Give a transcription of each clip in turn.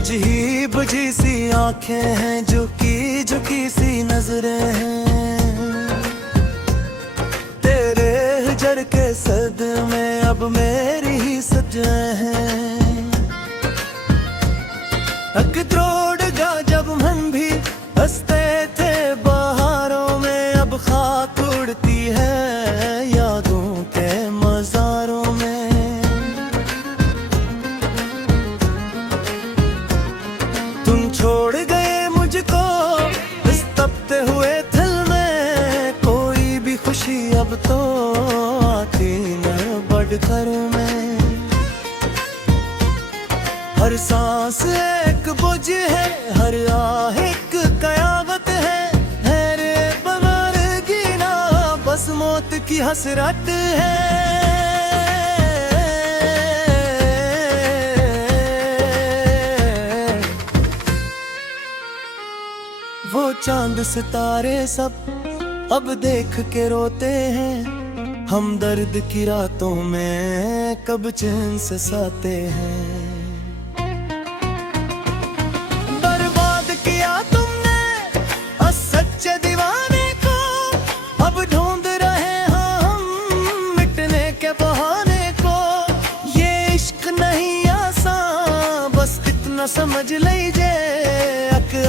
बुझी बुझी सी आंखें हैं, झुकी झुकी सी नजरें हैं। तेरे हिजर के सदमे अब मेरी ही सजाएं हैं। अकदरोड़गा जब मन भी हंसते थे बहारों में, अब खाक उड़ती है यादों के मज़ारों में। तुम छोड़ गए मुझको इस तपते हुए दिल में, कोई भी खुशी अब तो आती न बढ़कर में। हर सांस एक बुझ है, हर आह एक कयामत है रे बनारगी ना, बस मौत की हसरत है। वो चांद सितारे सब अब देख के रोते हैं, हम दर्द की रातों में कब चैन से सोते हैं। बर्बाद किया तुमने सच्चे दीवाने को, अब ढूंढ रहे हैं हम मिटने के बहाने को। ये इश्क नहीं आसान, बस इतना समझ लीजिए,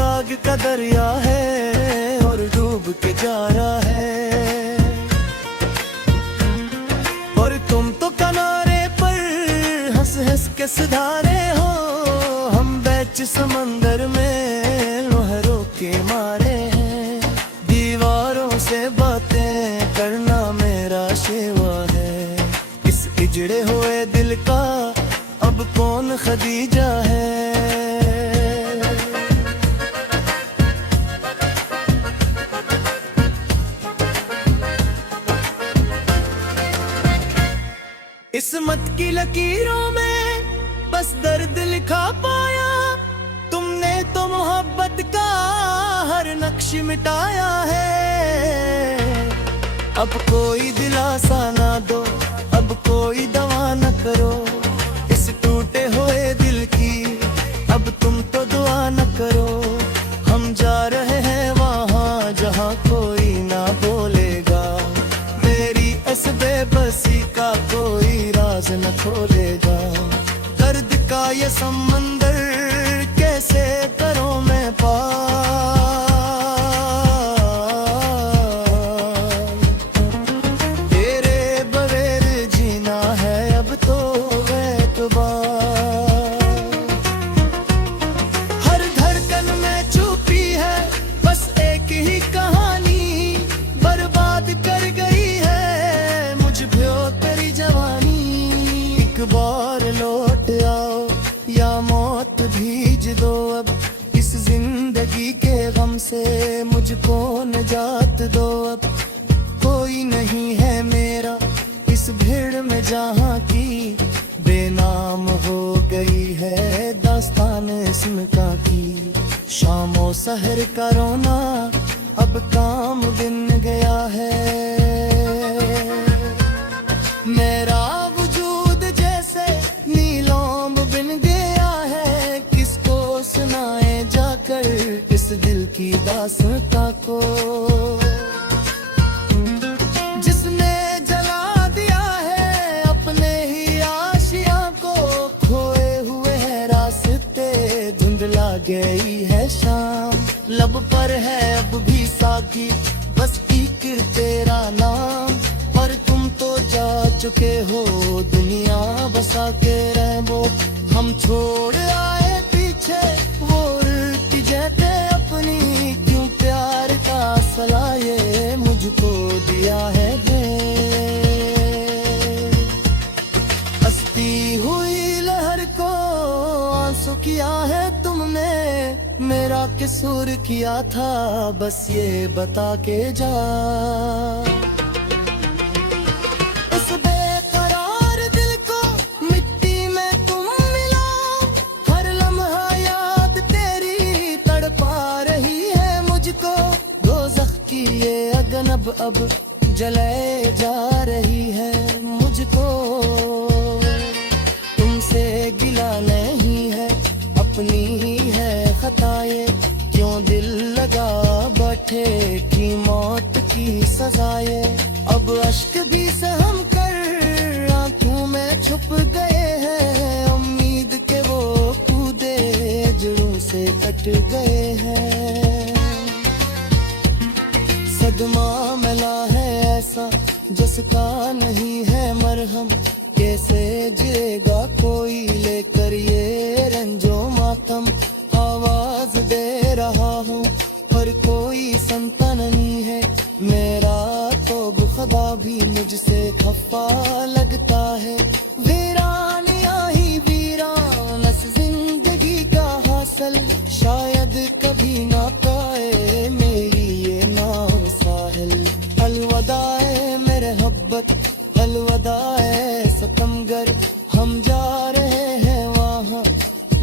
आग का दरिया है और डूब के जा रहा है। और तुम तो किनारे पर हंस हंस के सुधारे हो, हम बीच समंदर में लहरों के मारे हैं। दीवारों से बातें करना मेरा शेवा है, इस इजड़े हुए दिल का अब कौन खदीजा है। किस्मत की लकीरों में बस दर्द लिखा पाया, तुमने तो मोहब्बत का हर नक्श मिटाया है। अब कोई दिलासा ना दो, अब कोई दवा न करो इस टूटे हुए दिल की, अब तुम तो दुआ न करो। हम जा रहे हैं वहाँ जहाँ कोई ना बोलेगा, मेरी इस बेबसी का कोई राज न खोलेगा। दर्द का ये समंदर कैसे करूं मैं पार, तेरे बगैर जीना है अब तो एतबार। हर धड़कन में छुपी है बस एक ही कहानी, बर्बाद कर गई है मुझ भ्यो तेरी जवानी। एक बार लौट आओ या मौत भीज दो, अब इस जिंदगी के गम से मुझको निजात दो। अब कोई नहीं है मेरा इस भीड़ में जहाँ की, बेनाम हो गई है दास्तान इसम का की। शामो सहर का रोना अब काम बिन गया है, मेरा वजूद जैसे नीलाम बिन गया है। किसको सुनाए जाकर इस दिल की दास्तां को, जिसने जला दिया है अपने ही आशिया को। खोए हुए हैं रास्ते, धुंधला गई है शाम, लब पर है अब भी साकी बस एक तेरा नाम। पर तुम तो जा चुके हो दुनिया बसा के रहबो, हम छोड़ आए पीछे वो उल्टी जहते अपनी। क्यों प्यार का सलाह ये मुझको दिया है हंसती हुई लहर को आंसू किया है तुमने, मेरा कसूर किया था बस ये बता के जा। अब जलाए जा रही है मुझको, तुमसे गिला नहीं है अपनी सजाए। अब अश्क भी सहम कर आंखों में छुप गए हैं, उम्मीद के वो कूदे जड़ों से कट गए हैं। सदमा मिला है ऐसा जिसका नहीं है मरहम, कैसे जिएगा कोई लेकर ये रंजो मातम। आवाज दे रहा हूँ पर कोई सुनता नहीं है, मेरा तो खुदा भी मुझसे खफा लगता है। वीरानिया ही वीरानस जिंदगी का हासिल, शायद कभी ना पाए मेरी ये नाव साहिल। अलविदाए मेरे मोहब्बत, अलविदाए सितमगर, हम जा रहे हैं वहाँ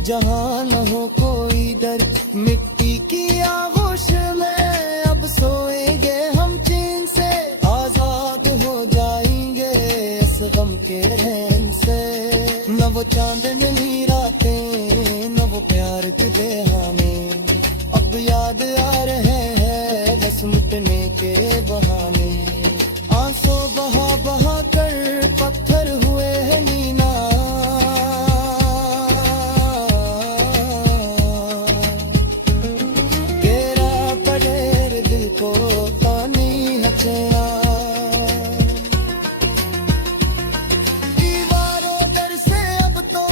जहाँ न हो कोई डर। मिट्टी की आगोश में अब सोएंगे हम चैन से, आजाद हो जाएंगे इस गम के रहन से। न वो चांदनी रातें न वो प्यार के बहाने, अब याद आ रहे हैं बस मिटने के बहाने। आंसू बहा बहा कर पत्थर हुए हैं नीना, तेरा पडेर दिल को तानी है चेना। दीवारों दर से अब तो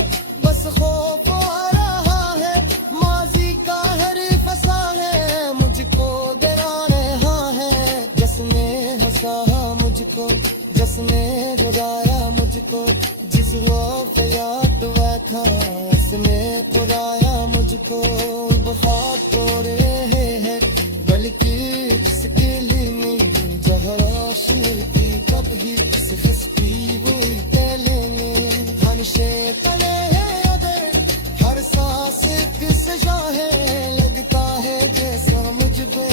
बस खौफ आ रहा है, माजी का हर फसा है मुझको डरा रहा है। जिसने हंसा मुझको, जिसने रुलाया मुझको, जिस वक्त याद हुआ था इसने पुराया मुझको। बहुत तोड़े हैं बल्कि इसके लिए नहीं, जहरा शिरती कब ही सिखसती वही पहले में। हनशे तले हैं अदर, हर सांस एक सजा है, लगता है जैसा मुझ पे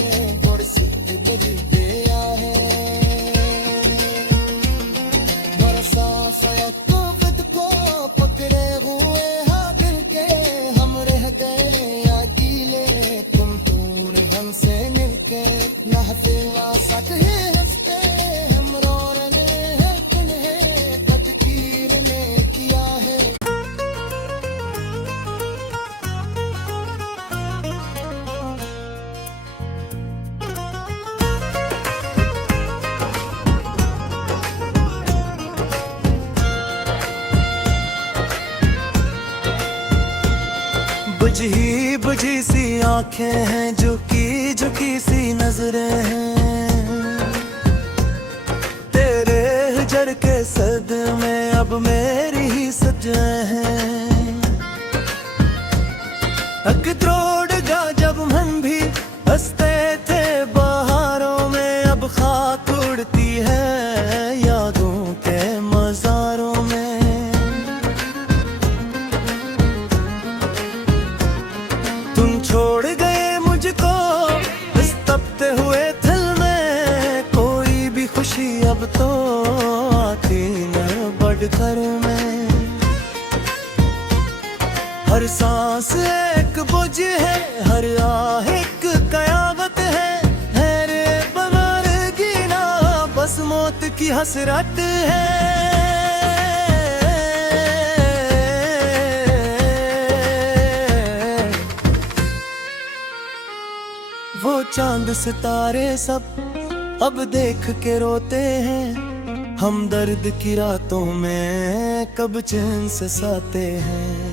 बरसी बड़ी दया है। बरसा सयद को खुद को पकड़े हुए हाँ दिल के, हम रह गए अकेले तुम दूर हमसे मिलके। नहफिला सच है हंसते हम रो रहे हैं, तुम्हें तकदीर ने किया है। बुझी बुझी सी आंखें हैं, झुकी झुकी सी नजरें हैं, तेरे हिजर के सदमे अब मेरी ही सजाएं हैं। अकदरोड़गा जब मन भी हंसते थे बहारों में, अब खाक उड़ती है यादों के मज़ारों में। तुम छोड़ गए मुझको इस तपते हुए दिल में, कोई भी खुशी अब तो आती न बढ़कर में। हर सांस एक बोझ है, हर आह एक कयामत है रे बनारगी ना, बस मौत की हसरत है। वो चांद सितारे सब अब देख के रोते हैं, हम दर्द की रातों में कब चैन से सोते हैं।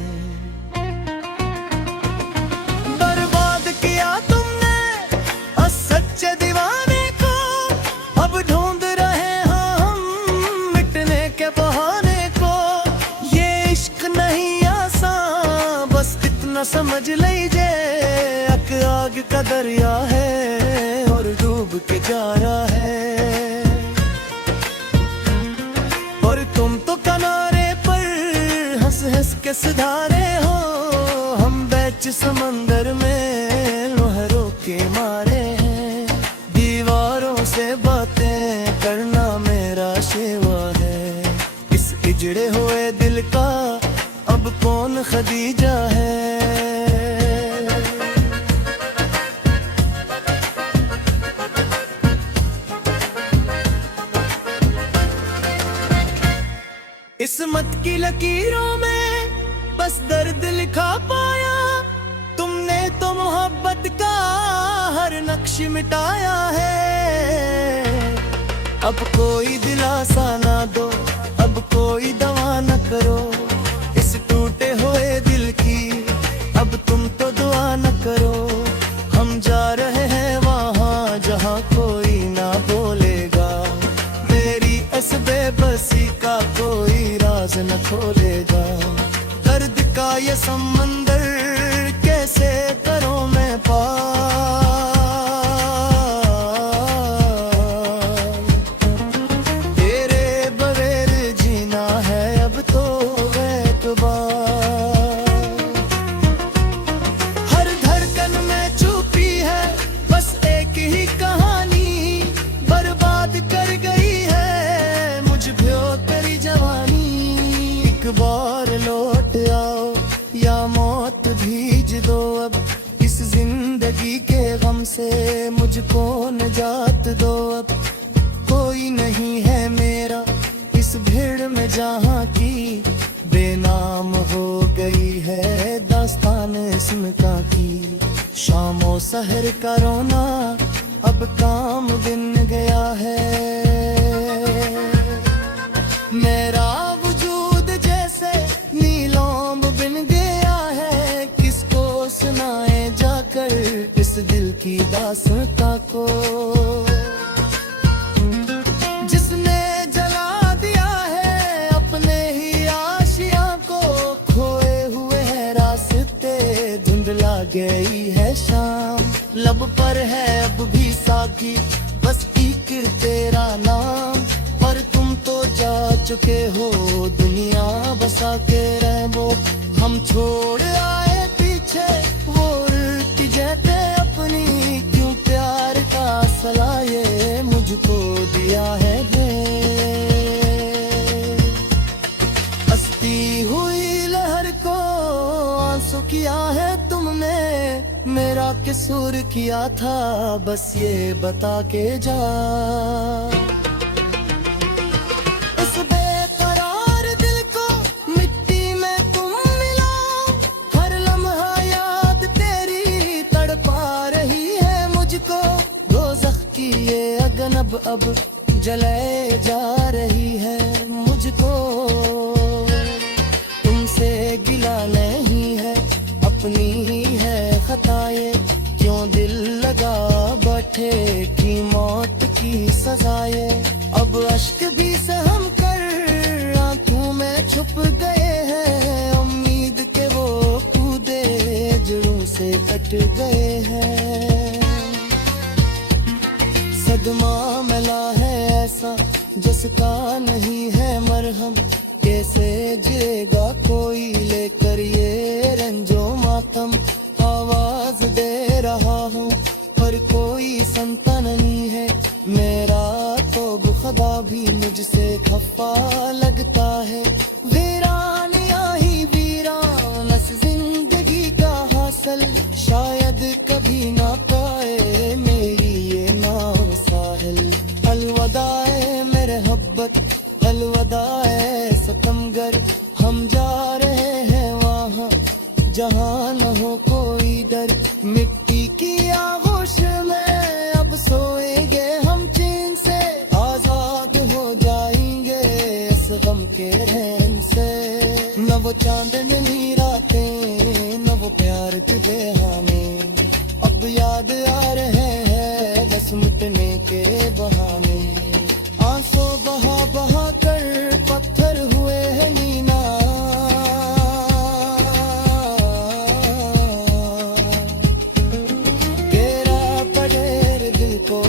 बर्बाद किया तुमने सच्चे दीवाने को, अब ढूंढ रहे हैं हम मिटने के बहाने को। ये इश्क नहीं आसान बस इतना समझ लीजिए, आग का दरिया है और डूब के जा रहा है। और तुम तो किनारे पर हंस हंस के सुधारे हो, हम बैच समंदर में लहरों के मारे हैं। दीवारों से बातें करना मेरा शेवा है, इस इजड़े हुए दिल का अब कौन खदीजा है। लकीरों में बस दर्द लिखा पाया, तुमने तो मोहब्बत का हर नक्श मिटाया है। अब कोई दिलासा ना दो, अब कोई दवा न करो इस टूटे हुए दिल की, अब तुम तो दुआ न करो। हम जा रहे हैं वहाँ जहाँ कोई ना बोलेगा, मेरी इस बेबसी का कोई राज न खोलेगा। दर्द का ये समंदर कैसे करूं मैं पार, तेरे बगैर जीना है अब तो एतबार। हर धड़कन में छुपी है बस एक ही कहानी, बर्बाद कर गई है मुझ भ्यो तेरी जवानी। एक बार लौट आओ या मौत भीज दो अब इस जिंदगी के गम से, मुझको निजात दो अब। कोई नहीं है मेरा इस भीड़ में जहाँ की, बेनाम हो गई है दास्तान इसम का की। शामो सहर का रोना अब काम बिन गया है, मेरा वजूद जैसे नीलाम बिन गया है। किसको सुनाए जाकर इस दिल की दास्तां को, जिसने जला दिया है अपने ही आशियां को। खोए हुए हैं रास्ते, धुंधला गई है शाम, लब पर है अब भी साकी बस एक तेरा नाम। पर तुम तो जा चुके हो दुनिया बसा के रहमो, हम छोड़ आए पीछे वो उल्टी जहते अपनी। क्यों प्यार का सला ये मुझको दिया है दे, हंसती हुई लहर को आंसू किया है तुमने। मेरा कसूर किया था बस ये बता के जा, इस बेकरार दिल को मिट्टी में तुम मिलाओ। हर लम्हा याद तेरी तड़पा रही है मुझको, दोज़ख की ये अगन अब जलाए जा रही है मुझको। तुमसे गिला नहीं है अपनी ही है खताए, क्यों दिल लगा बैठे की मौत की सजाए। अब अश्क भी सहम कर आंखों में छुप गए हैं, उम्मीद के वो कूदे जड़ों से कट गए हैं। सदमा मिला है ऐसा जिसका नहीं है मरहम, कैसे जिएगा कोई लेकर ये रंजो मातम। आवाज दे रहा हूँ पर कोई सुनता नहीं है, मेरा तो खुदा भी मुझसे खफा लगता है। वीरानिया ही वीरान जिंदगी का हासिल, शायद कभी ना पाए मेरी ये नाव साहिल। अलविदाए मेरे हब्बत, अलविदाए सितमगर, हम जा रहे हैं वहाँ जहाँ न हो कोई डर। मिट्टी की आगोश में अब सोएंगे हम चैन से, आजाद हो जाएंगे इस गम के रहन से। न वो चांदनी रातें न वो प्यार के बहाने, अब याद आ रहे हैं बस मिटने के बहाने। आंसू बहा बहा कर पत्थर हुए हैं नीना, तेरा पडेर दिल को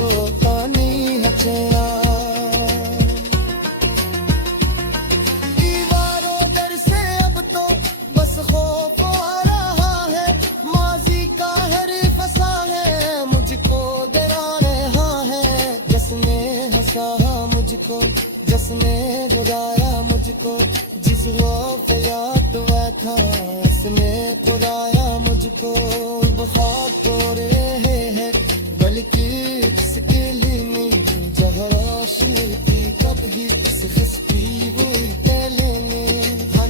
पानी हचेना। दीवारों दर से अब तो बस खौफ आ रहा है, माजी का हर फसा है मुझको डरा रहा है। जिसने हंसा मुझको, जिसने रुलाया मुझको, जिस वक्त याद हुआ था इसने पुराया मुझको। बहुत तो रहे हैं बल्कि किसके लिए जहरा शिरती कब ही खिसकी वो कहले में। हाँ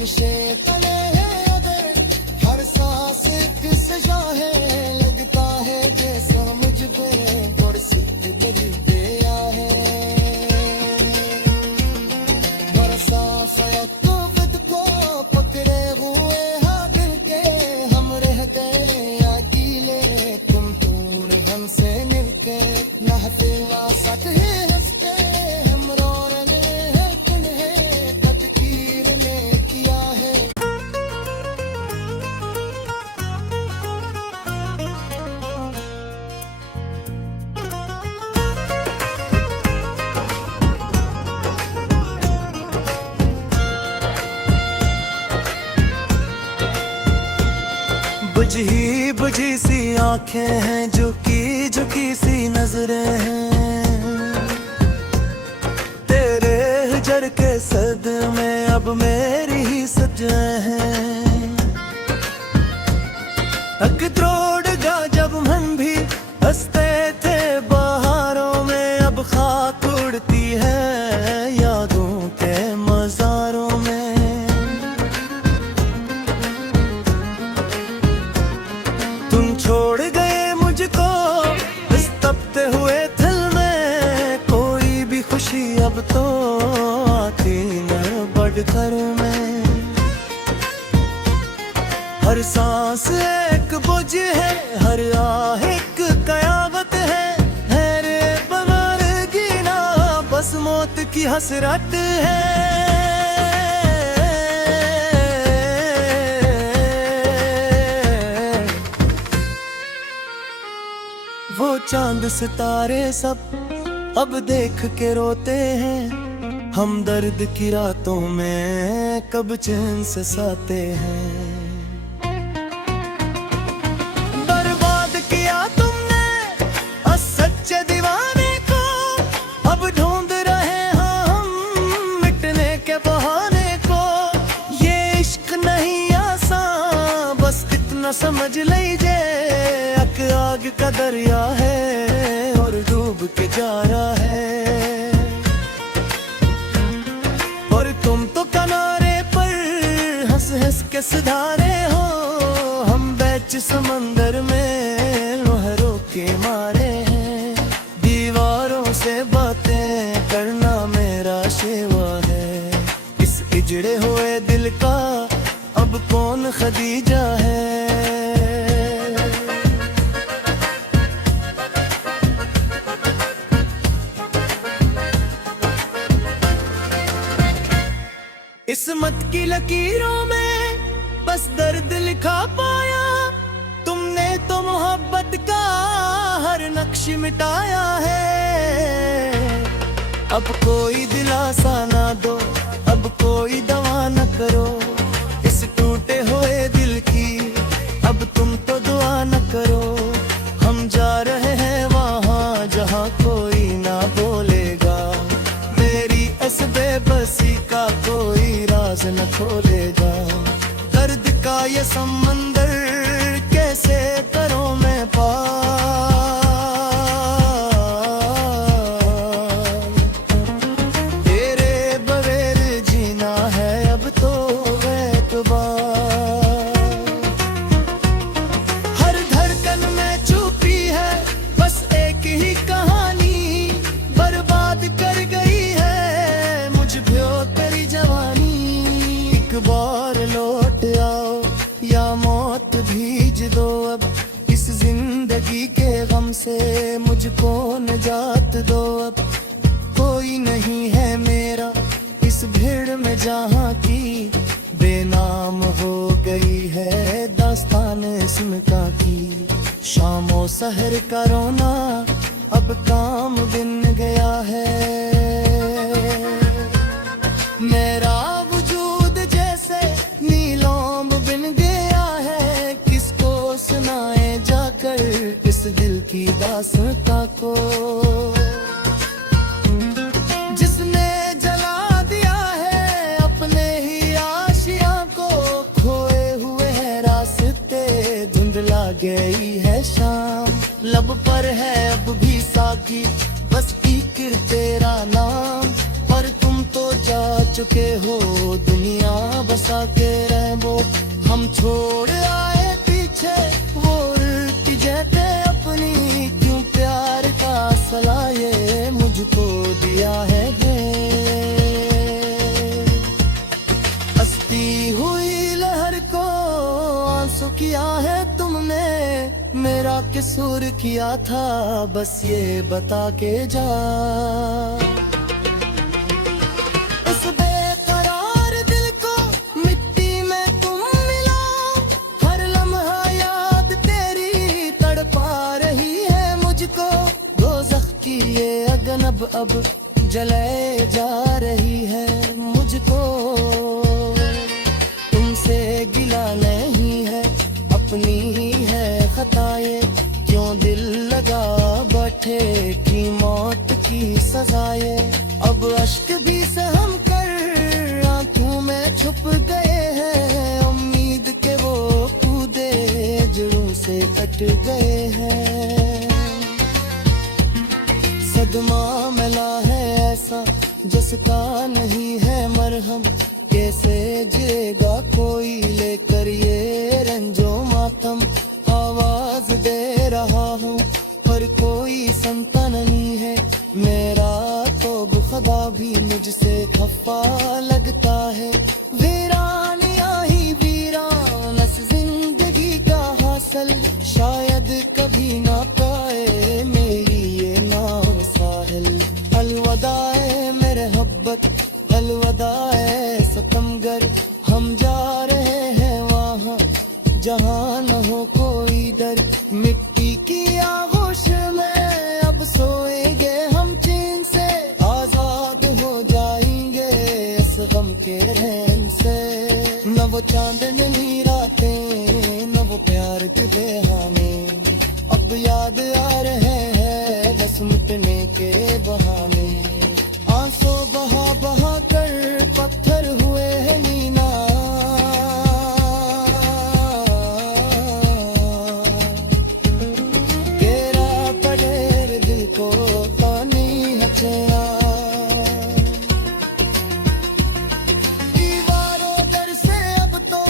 बुझी बुझी सी आंखें हैं, झुकी झुकी सी नजरें हैं। तेरे हिजर के सदमे अब मेरी ही सजाएं हैं। अकदरोड़ गा जब मन भी हंसते थे बहारों में, अब खाक उड़ती है यादों के मज़ारों में। तुम छोड़ गए मुझको इस तपते हुए दिल में, कोई भी खुशी अब तो आती न बढ़कर में। हर सांस एक बोझ है, हर आह एक कयामत है रे बनारगी ना बस मौत की हसरत है। वो चांद सितारे सब अब देख के रोते हैं, हम दर्द की रातों में कब चैन से सोते हैं। समझ लीजिए अक आग का दरिया है और डूब के जा रहा है। और तुम तो किनारे पर हंस हंस के सुधारे हो, हम बीच समंदर में लहरों के मारे हैं। दीवारों से बातें करना मेरा शेवा है, इस इजड़े हुए दिल का अब कौन खदीजा है। किस्मत की लकीरों में बस दर्द लिखा पाया, तुमने तो मोहब्बत का हर नक्श मिटाया है। अब कोई दिलासा ना दो, अब कोई दवा न करो इस टूटे हुए दिल की, अब तुम तो दुआ न करो। हम जा रहे हैं वहाँ जहाँ कोई ना बोलेगा, मेरी इस बेबसी का कोई राज न खोलेगा। दर्द का ये समंदर कैसे करूं मैं पार, तेरे बगैर जीना है अब तो एतबार। हर धड़कन में छुपी है बस एक ही कहानी, बर्बाद कर गई है मुझ भ्यो तेरी जवानी। एक बार लौट आओ या मौत भीज दो, अब इस जिंदगी के गम से मुझको निजात दो। अब कोई नहीं है मेरा इस भीड़ में जहाँ की, बेनाम हो गई है दास्तान सिमटा की। शामों सहर का रोना अब काम बिन गया है, मेरा वजूद जैसे नीलाम बिन गया है। किसको सुनाए जाकर इस दिल की दास्तां को, जिसने जला दिया है अपने ही आशियां को। खोए हुए हैं रास्ते, धुंधला गई है शाम, लब पर है अब भी साकी बस फिक्र तेरा नाम। पर तुम तो जा चुके हो दुनिया बसा के रहबो, हम छोड़ आए पीछे वो उल्टी जैते अपनी। क्यों प्यार का सलाह ये मुझको दिया है हंसती हुई लहर को आंसू किया है तुमने, मेरा कसूर किया था बस ये बता के जा। इस बेकरार दिल को मिट्टी में तुम मिलाओ, हर लम्हा याद तेरी तड़पा रही है मुझको। दोज़ख की ये अगन अब जले जा रही है मुझको। तुमसे गिला नहीं है अब अपनी ही है खताएं, क्यों दिल लगा बैठे की मौत की सजाए। अब अश्क भी सहम कर आंखों में छुप गए हैं, उम्मीद के वो कूदे जड़ों से कट गए हैं। सदमा मिला है ऐसा जिसका नहीं है मरहम, कैसे जिएगा कोई लेकर ये रंजो मातम। आवाज दे रहा हूँ पर कोई सुनता नहीं है, मेरा तो खुदा भी मुझसे खफा लगता है। वीरानिया ही वीरानस जिंदगी का हासिल, शायद कभी ना पाए मेरी ये नाव साहिल। अलविदाए मेरे हब्बत, अलविदाए सितमगर, हम जा रहे हैं वहाँ जहाँ न हो कोई डर। मिट्टी की आगोश में अब सोएंगे हम चैन से, आजाद हो जाएंगे इस गम के रहन से। न वो चांदनी रातें न वो प्यार के बहाने, अब याद आ रहे हैं बस मिटने के बहाने। आंसू बहा बहा कर पत्थर हुए हैं नीना, तेरा पड़ेर दिल को पानी हचया। दीवारों दर से अब तो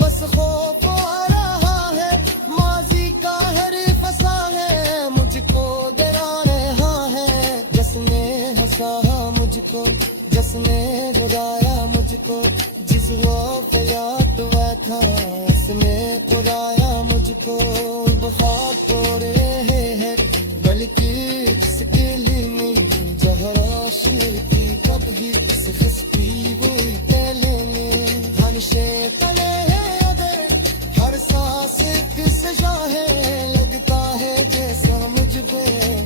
बस खौफ आ रहा है, माजी का हर फंसा है मुझको डरा रहा है। जिसने हंसा मुझको, जिसने रुलाया मुझको, जिस वक्त याद हुआ था उसने पुराया मुझको। बहुत तो रहे हैं बल्कि किसके लिए नहीं, जहरा शेर की कब ही खिसती वो पहले में। हमेशा तले है अगर हर सांस एक सजा है, लगता है जैसा मुझ पे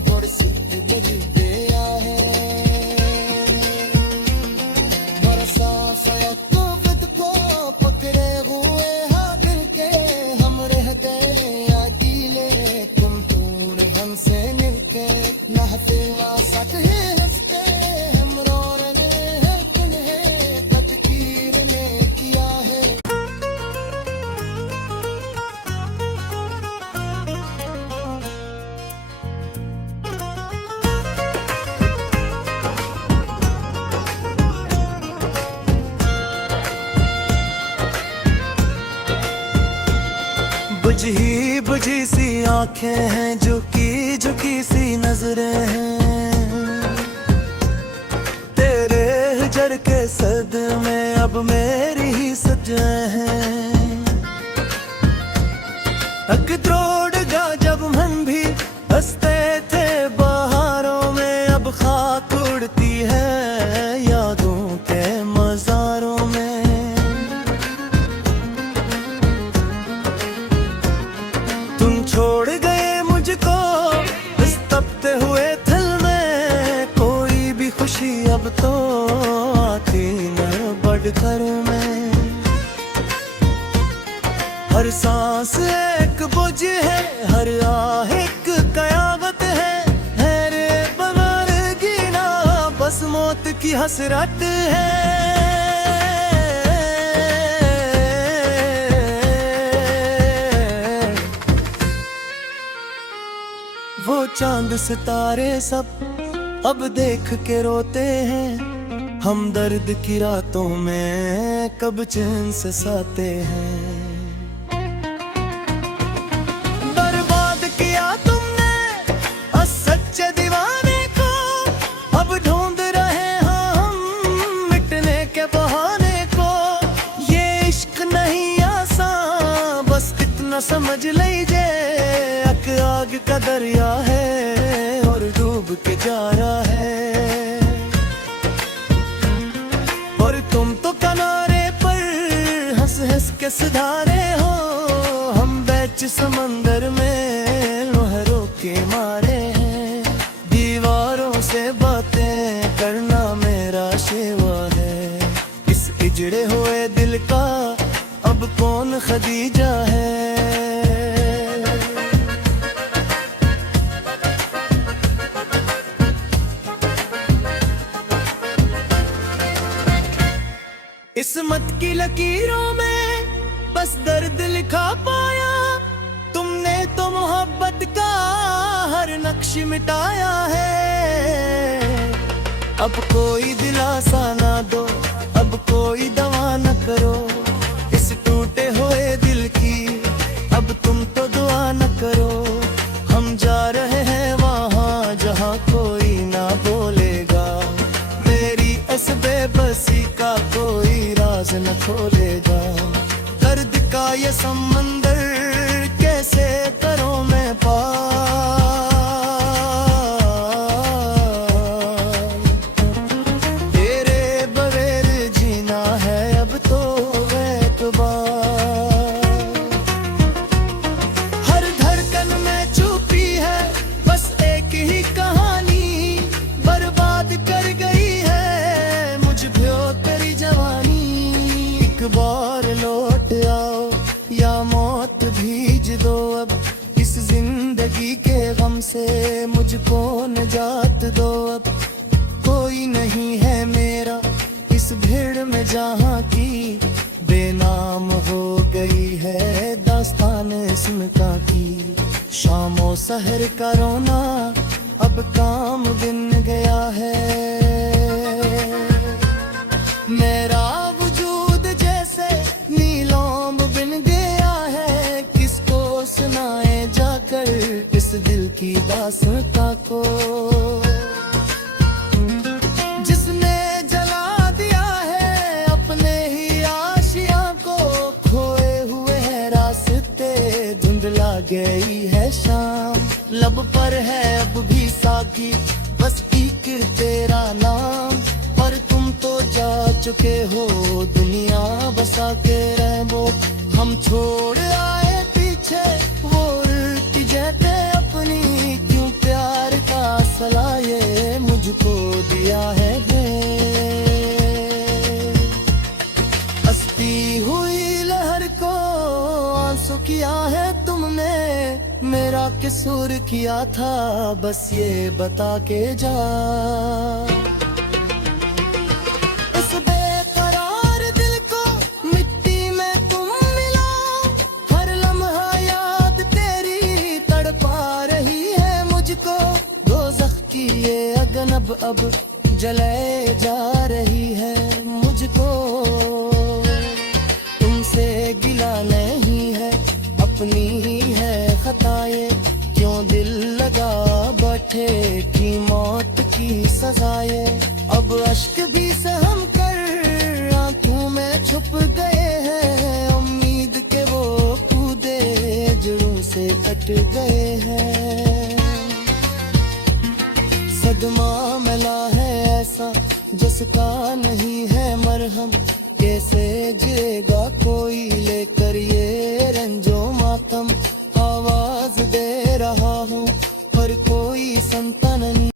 बरसी बली गया है। कोविद को पकड़े हुए हाथ के हम रह गए अकेले, तुम दूर हमसे मिलके नहते वासत है हंसते हम रो रहे हैं। तुम्हें तकदीर ने किया है। बुझी बुझी सी आंखें हैं, झुकी झुकी सी नजरें हैं, तेरे हिजर के सदमे अब मेरी ही सजाएं हैं। अक द्रोड़गा जब मन भी हंसते थे बहारों में, अब खाक उड़ती है यादों के मज़ारों में। छोड़ गए मुझको इस तपते हुए दिल में, कोई भी खुशी अब तो आती न बढ़कर में। हर सांस एक बोझ है, हर आह एक कयामत है रे बना रहेगी ना बस मौत की हसरत है। वो चांद सितारे सब अब देख के रोते हैं, हम दर्द की रातों में कब चैन से सोते हैं। बर्बाद किया तुमने सच्चे दीवाने को, अब ढूंढ रहे हैं हम मिटने के बहाने को। ये इश्क नहीं आसान बस इतना समझ लीजिए, आग का दरिया है और डूब के जा रहा है। और तुम तो किनारे पर हंस हंस के सुधारे हो, हम बीच समंदर में लहरों के मारे हैं। दीवारों से बातें करना मेरा शेवा है, इस इजड़े हुए दिल का अब कौन खदीजा है। लकीरों में बस दर्द लिखा पाया, तुमने तो मोहब्बत का हर नक्श मिटाया है। अब कोई दिलासा ना दो, अब कोई दवा न करो इस टूटे हुए दिल की, अब तुम तो दुआ न करो। हम जा रहे हैं वहाँ जहाँ कोई ना बोलेगा, मेरी इस बेबसी का कोई राज न खोलेगा। दर्द का ये समंदर कैसे करूं मैं पार, तेरे बगैर जीना है अब तो एतबार। हर धड़कन में छुपी है बस एक ही कहानी, बर्बाद कर गई है मुझ भ्यो तेरी जवानी। एक बार लौट आओ या मौत भीज दो, अब इस जिंदगी के गम से मुझको निजात दो। अब कोई नहीं है मेरा इस भीड़ में जहाँ की बेनाम हो गई है दास्तान इसमका की। शामों सहर का रोना अब काम बिन गया है, मेरा वजूद जैसे नीलों बिन गया है। किसको सुनाए जाकर इस दिल की दास्तां को, जिसने जला दिया है अपने ही आशियां को। खोए हुए हैं रास्ते, धुंधला गई है शाम, लब पर है अब भी साकी बस एक तेरा नाम। पर तुम तो जा चुके हो दुनिया बसा के रहबो, हम छोड़ आए पीछे वो उल्टी जैसे अपनी। क्यों प्यार का सलाह ये मुझको दिया है दे, हंसती हुई लहर को आंसू किया है तुमने, मेरा कसूर किया था बस ये बता के जा। इस बेकरार दिल को मिट्टी में तुम मिलाओ, हर लम्हा याद तेरी तड़पा रही है मुझको। दोज़ख की ये अगन अब जले जा रही है मुझको। तुमसे गिला नहीं है अपनी ही है खताए, क्यों दिल लगा बैठे की मौत की सजाए। अब अश्क भी सहम कर आंखों में छुप गए हैं, उम्मीद के वो कूदे जड़ों से कट गए हैं। सदमा मिला है ऐसा जिसका नहीं है मरहम, कैसे जिएगा कोई लेकर ये रंजो मातम। आवाज दे रहा हूँ पर कोई सुनता नहीं।